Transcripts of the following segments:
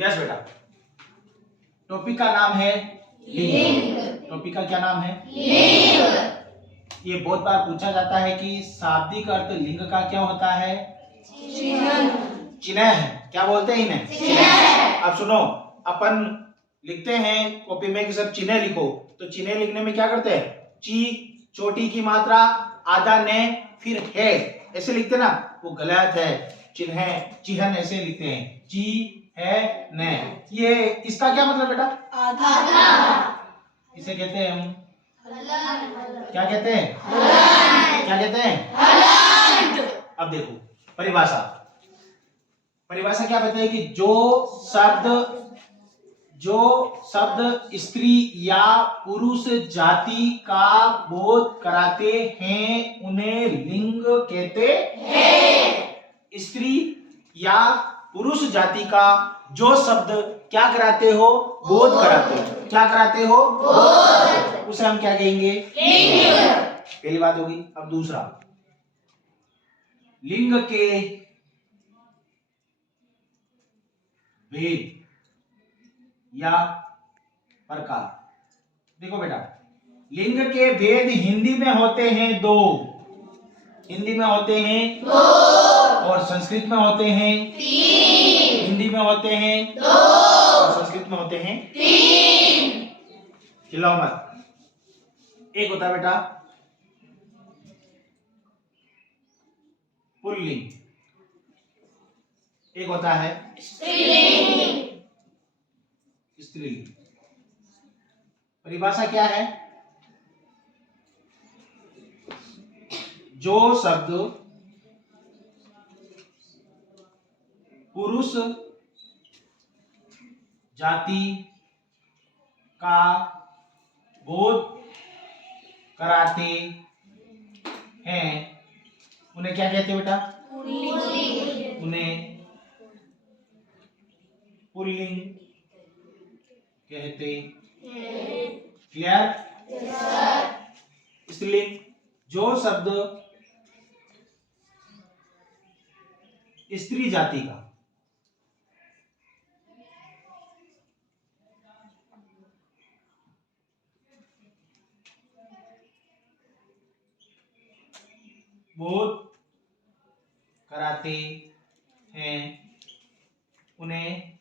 Yes बेटा। Topic का नाम है लिंग। टॉपिक का क्या नाम है? लिंग। ये बहुत बार पूछा जाता है कि शाब्दिक अर्थ लिंग का क्या होता है? चिन्ह है। क्या बोलते हैं इन्हें? चिन्ह। अब सुनो, अपन लिखते हैं कॉपी में कि सब चिन्ह लिखो, तो चिन्ह लिखने में क्या करते हैं? ची, चोटी की मात्रा, आधा ने, फिर है, ऐसे लिखते ना, वो गलत है। चिन्ह, चिन्ह ऐसे लिखते हैं, ची है ने। ये इसका क्या मतलब बेटा? आधा। इसे कहते हैं हम क्या कहते हैं? क्या कहते हैं? अब देखो परिभाषा। परिभाषा क्या बताए कि जो शब्द स्त्री या पुरुष जाति का बोध कराते हैं उन्हें लिंग कहते हैं। स्त्री या पुरुष जाति का जो शब्द क्या कराते हो? बोध कराते हो। क्या कराते हो? बोध। उसे हम क्या कहेंगे? लिंग। पहली बात होगी। अब दूसरा, लिंग के भेद या प्रकार। देखो बेटा, लिंग के भेद हिंदी में होते हैं दो। हिंदी में होते हैं दो और संस्कृत में होते हैं तीन। हिंदी में होते हैं दो और संस्कृत में होते हैं तीन। चिल्लाओ मत। एक होता है बेटा पुल्लिंग, एक होता है स्त्रीलिंग। स्त्रीलिंग परिभाषा क्या है? जो शब्द पुरुष जाति का बोध कराते हैं उन्हें क्या कहते हैं बेटा? पुल्लिंग। उन्हें पुल्लिंग कहते हैं। क्लियर? स्त्रीलिंग, जो शब्द स्त्री जाति का बोध कराते हैं उन्हें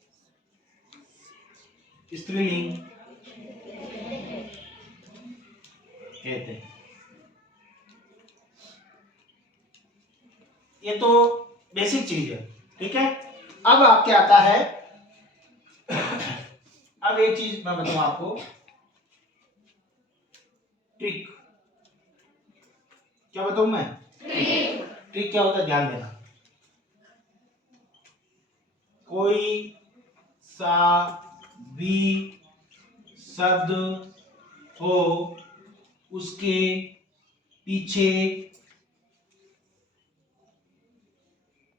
स्त्रीलिंग कहते हैं। ये तो बेसिक चीज है, ठीक है। अब आपके आता है, अब एक चीज मैं बताऊं आपको, ट्रिक। क्या बताऊं मैं? ट्रिक क्या होता है? ध्यान देना। कोई सा भी शब्द हो उसके पीछे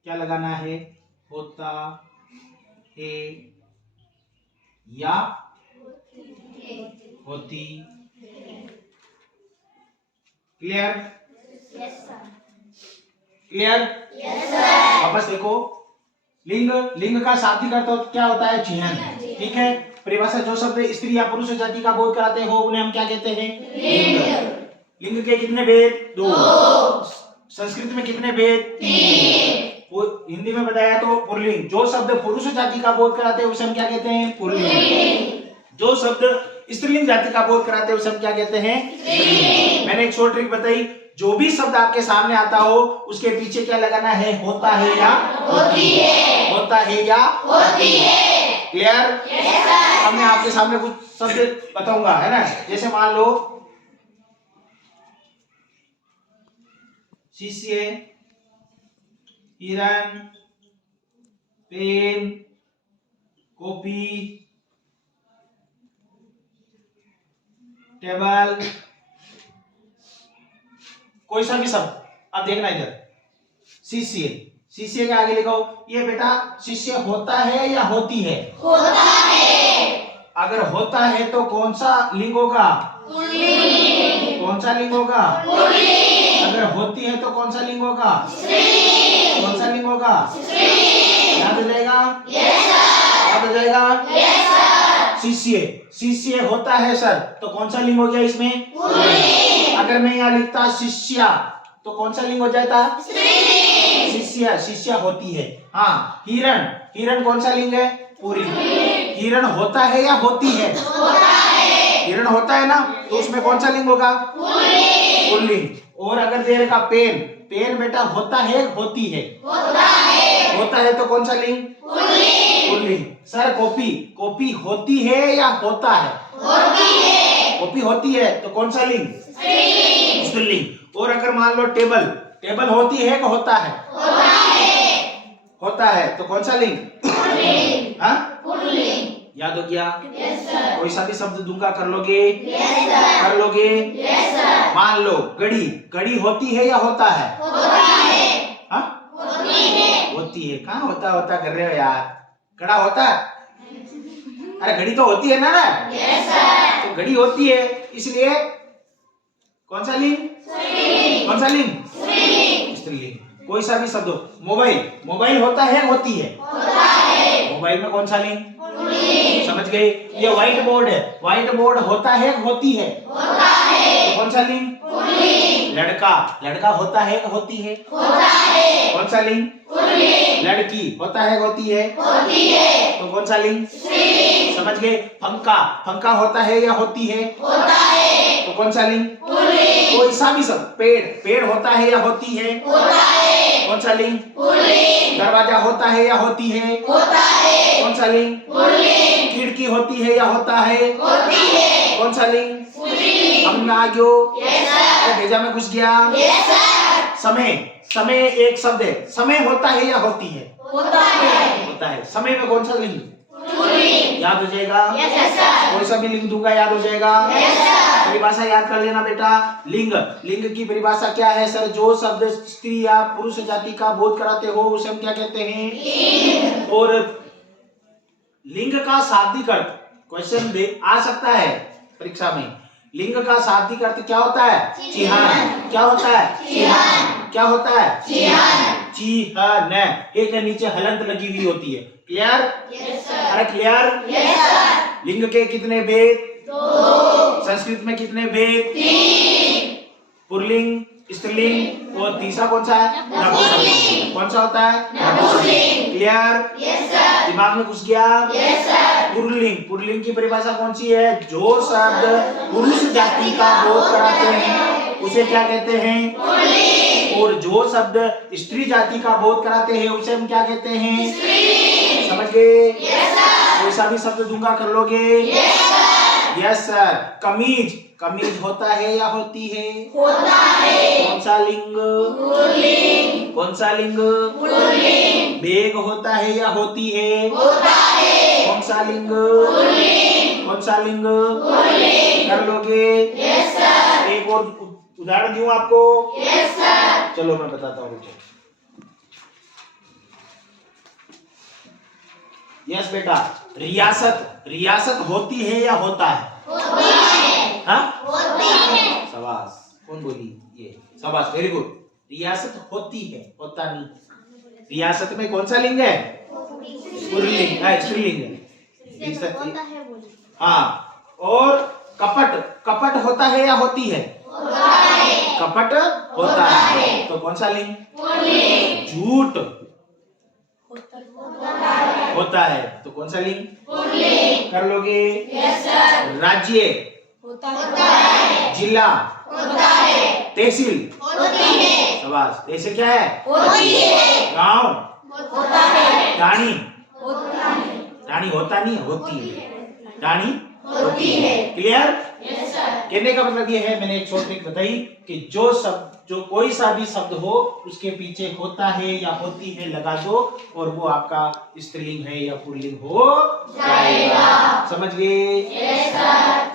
क्या लगाना है? होता है या होती। क्लियर? क्लियर? वापस देखो, लिंग, लिंग का शाब्दिक अर्थ क्या होता है? चिन्ह। ठीक है। परिभाषा, जो शब्द स्त्री या पुरुष जाति का बोध कराते हो उन्हें हम क्या कहते हैं? लिंग। लिंग के कितने भेद? दो। संस्कृत में कितने भेद? तीन। हिंदी में बताया तो पुल्लिंग। जो शब्द पुरुष जाति का बोध कराते हैं उसे हम क्या कहते हैं? पुल्लिंग। जो शब्द स्त्रीलिंग जाति का बोध कराते हैं उसे हम क्या कहते हैं? स्त्रीलिंग। मैंने एक शॉर्ट ट्रिक बताई, जो भी शब्द आपके सामने आता हो उसके पीछे क्या लगाना है? होता है या होती है। होता है या होती है। क्लियर? अब मैं आपके सामने कुछ शब्द बताऊंगा, है ना। जैसे मान लो शिष्य, हिरण, पेन, कॉपी, टेबल, कोई सा भी शब्द। अब देखना इधर, शिष्य, शिष्य के आगे लिखो, ये बेटा शिष्य होता है या होती है? होता है। अगर होता है तो कौन सा लिंग होगा? पुल्लिंग। कौन सा लिंग होगा? पुल्लिंग। अगर होती है तो कौन सा लिंग होगा? स्त्रीलिंग। कौन सा लिंग होगा? स्त्रीलिंग। याद हो जाएगा? Yes sir. याद हो जाएगा? शिष्य, शिष्य होता है सर, तो कौन सा लिंग हो गया इसमें? अगर मैं यहाँ लिखता शिष्या, तो कौन सा लिंग हो जाता? शिष्या, शिष्या होती है। हाँ, हिरण, हिरण कौन सा लिंग है? पुल्लिंग। हिरण होता है या होती है? हिरण होता है ना, तो उसमें कौन सा लिंग होगा? पुल्लिंग। और अगर दे रखा पेन, पेन बेटा होता है होती है? होता है, तो कौन सा लिंग? पुल्लिंग। सर कॉपी, कॉपी होती है या होता है? कॉपी होती है, तो कौन सा लिंग? स्त्रीलिंग। और अगर मान लो टेबल, टेबल होती है कि होता है? होता है, तो कौन सा लिंग? हाँ, याद हो गया? कोई सा भी शब्द दूंगा, कर लोगे? कर लोगे? मान लो घड़ी, घड़ी होती है या होता है? हाँ, होती है। कहाँ होता होता कर रहे हो यार? घड़ा होता है? अरे घड़ी तो होती है ना? तो घड़ी होती है, इसलिए कौन सा लिंग? कौन सा लिंग? स्त्रीलिंग। कोई सा भी शब्द हो, मोबाइल, मोबाइल होता है होती है? मोबाइल में कौन सा लिंग? समझ गए? ये व्हाइट बोर्ड है, व्हाइट बोर्ड होता है होती है? तो कौन सा लिंग? लड़का, लड़का होता है होती है? कौन सा लिंग? लड़की होता है होती है? तो कौन सा लिंग? समझ गए? पंखा, पंखा होता है या होती है? तो कौन सा लिंग? कोई सा भी सब, पेड़, पेड़ होता है या होती है? कौन सा लिंग? दरवाजा होता है या होती है? कौन सा लिंग? खिड़की होती है या होता है? कौन सा लिंग? हम आ गयो? भेजा में घुस गया? समय, समय एक शब्द है, समय होता है या होती है? होता है। समय में कौन सा लिंग? याद हो जाएगा? कोई सा भी लिंग दूंगा, याद हो जाएगा? परिभाषा याद कर लेना बेटा। लिंग, लिंग की परिभाषा क्या है सर? जो शब्द स्त्री या पुरुष जाति का बोध कराते हो उसे हम क्या कहते हैं? और लिंग का शाब्दिक अर्थ, क्वेश्चन दे आ सकता है परीक्षा में। लिंग का शाब्दिक अर्थ क्या होता है? चिन्हन। क्या होता है? चिन्हन। क्या होता है? चिन्हन। एक नीचे हलंत लगी हुई होती है। क्लियर? अरे क्लियर? लिंग के कितने भेद? संस्कृत में कितने भेद? पुल्लिंग, स्त्रीलिंग, और तीसरा कौन सा है? नपुंसकलिंग। कौन सा होता है? नपुंसकलिंग। क्लियर? दिमाग में घुस गया? पुल्लिंग, पुल्लिंग की परिभाषा कौन सी है? जो शब्द पुरुष जाति का बोध कराते हैं उसे क्या कहते हैं? और जो शब्द स्त्री जाति का बोध कराते हैं उसे हम क्या कहते हैं? समझ गए? कोई सा भी शब्द दूंगा, कर लोगे? Yes sir. कमीज, कमीज होता है या होती है? कौन सा लिंग? कौन सा लिंग? बैग होता है या होती है? कौन सा लिंग? कौन सा लिंग? कर लोगे? एक और उदाहरण दूं आपको? चलो मैं बताता हूँ। यस बेटा, रियासत, रियासत होती है या होता है? हाँ? शाबाश। कौन बोली ये? शाबाश, वेरी गुड। रियासत होती है, होता नहीं। रियासत में कौन सा लिंग है? पुल्लिंग है, स्त्रीलिंग है। हाँ। और कपट, कपट होता है या होती है? कपट होता है, तो कौन सा लिंग? झूठ होता है, तो कौन सा लिंग? कर लोगे? राज्य, जिला, तहसील, शाबाश। तहसील क्या है? गांव, रानी, रानी होता नहीं, होती है। रानी होती है। क्लियर? कहने का मतलब ये है, मैंने एक शॉर्ट ट्रिक बताई कि जो शब्द, जो कोई सा भी शब्द हो उसके पीछे होता है या होती है लगा दो और वो आपका स्त्रीलिंग है या पुल्लिंग हो जाएगा। समझ गए?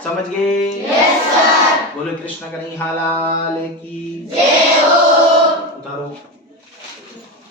समझ गए? बोलो कृष्ण कन्हैया लाल की जय हो। उतारो।